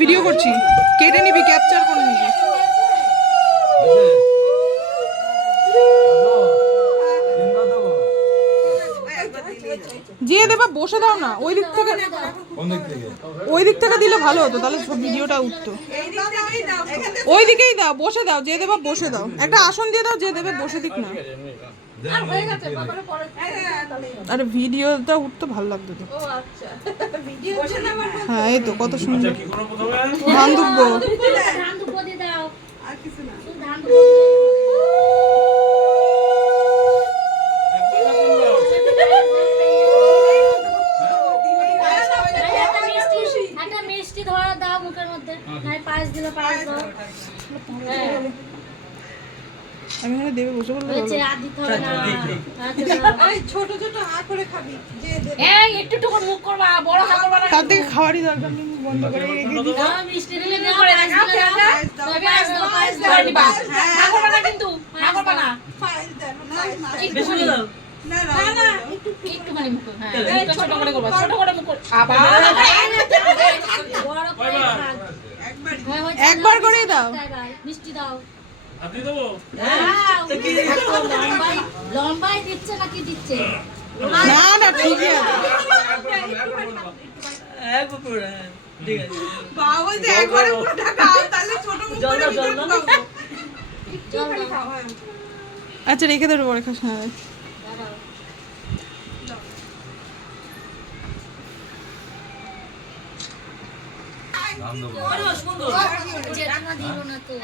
Video করছি, কেটে নিবি, ক্যাপচার করে নিবি। যে দেবা বসে দাও না, ওই দিক থেকে দিলে ভালো হতো, তাহলে ভিডিওটা উঠতো। ওই দিকেই দাও, বসে দাও, যে দেবা বসে দাও, একটা আসন দিয়ে দাও, যে দেবে বসে দিক না। আরে ভিডিওটা উঠতো ভালো লাগতো তো। হ্যাঁ এই তো কত সুন্দর। ধান দুব্বো আমি এখানে দেবে বসে বললে ছোট ছোট হা করে খাবি, যে একটু একটু করে মুখ করবা, বড় হা করবা না। তার থেকে খাওয়ারই দরকার নেই, বন্ধ করে রেখে দিই। মিষ্টি দিলে না করে রাখা তবে আজ দাও পাঁচ দাও দিবা। হা করবা না কিন্তু, হা করবা না। ফাইল দেন, একটু করে দাও। না না একটু খালি মুখ। হ্যাঁ ছোট করে করবা, ছোট করে মুখ কর। আবার বড় করে খাও। একবার করেই দাও। মিষ্টি দাও। আপনি দেবো? লম্বাই দিচ্ছে নাকি দিচ্ছে? না না ঠিক আছে। বাবা যে একবারে পুরোটা খাও, তাহলে ছোট মুখ করে খাও। আচ্ছা রেখে দেবো পরে খাস। হ্যাঁ যেটা না দিল না তো